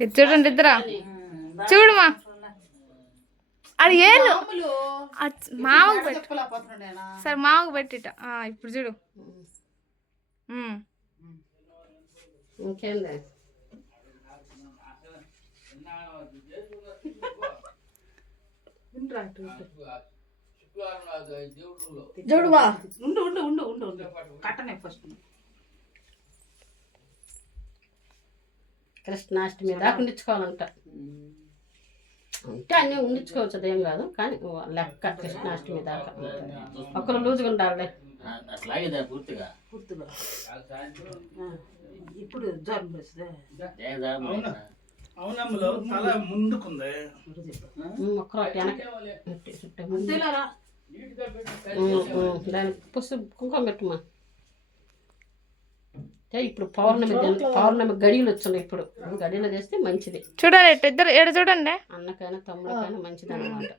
ఇది చూడండి ఇద్దరా చూడమా అది ఏళ్ళు మామకు పెట్టు సరే మామకు పెట్టిట ఇప్పుడు చూడు ఇంకేంది చూడువా ఉండు ఉండు ఉండు ఉండు కట్టనే ఫస్ట్ కృష్ణాష్టమి దాకా ఉండించుకోవాలంట అంటే అన్నీ ఉండించుకోవచ్చు అదేం కాదు కానీ లెక్క కృష్ణాష్టమి దాకా ఒకరు లూజుగా ఉండాలి అట్లాగే పూర్తిగా ఇప్పుడు జ్వరం వస్తుంది అవునమ్మలో తల ముందుకుంది ఒక్కరోటి వెనక దానికి పుస్తకం కుంకుమ పెట్టుమా ఇప్పుడు పౌర్ణమి గడియలు వచ్చినాయి ఇప్పుడు గడియలు చేస్తే మంచిది చూడండి ఇద్దరు ఏడు చూడండి అన్నకైనా తమ్ముడికైనా మంచిది అన్నమాట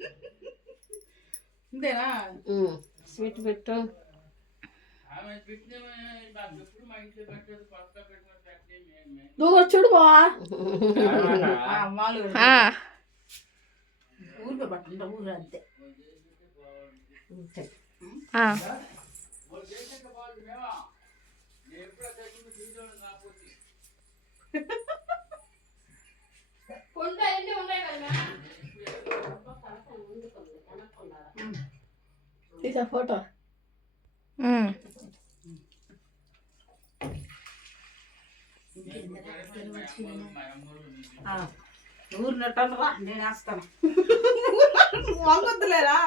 స్వీట్ పెట్టు నువ్వు చూడు బావా ఊరికే పట్టింట ఊరు అంతే తీసా ఫోటో ఊరు నట్టరా నేను వేస్తాను వంగొద్దులేరా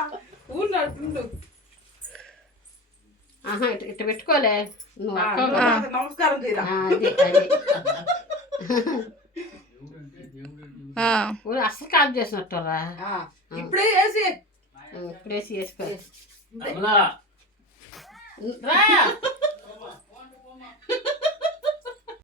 ఊరు నడుతుండు ఇట్లా పెట్టుకోలే నువ్వు నమస్కారం చేయరా అసలు కాల్ చేసినట్టురా ఇప్పుడే వేసి ఇప్పుడేసి వేసుకో అమ్మలా రా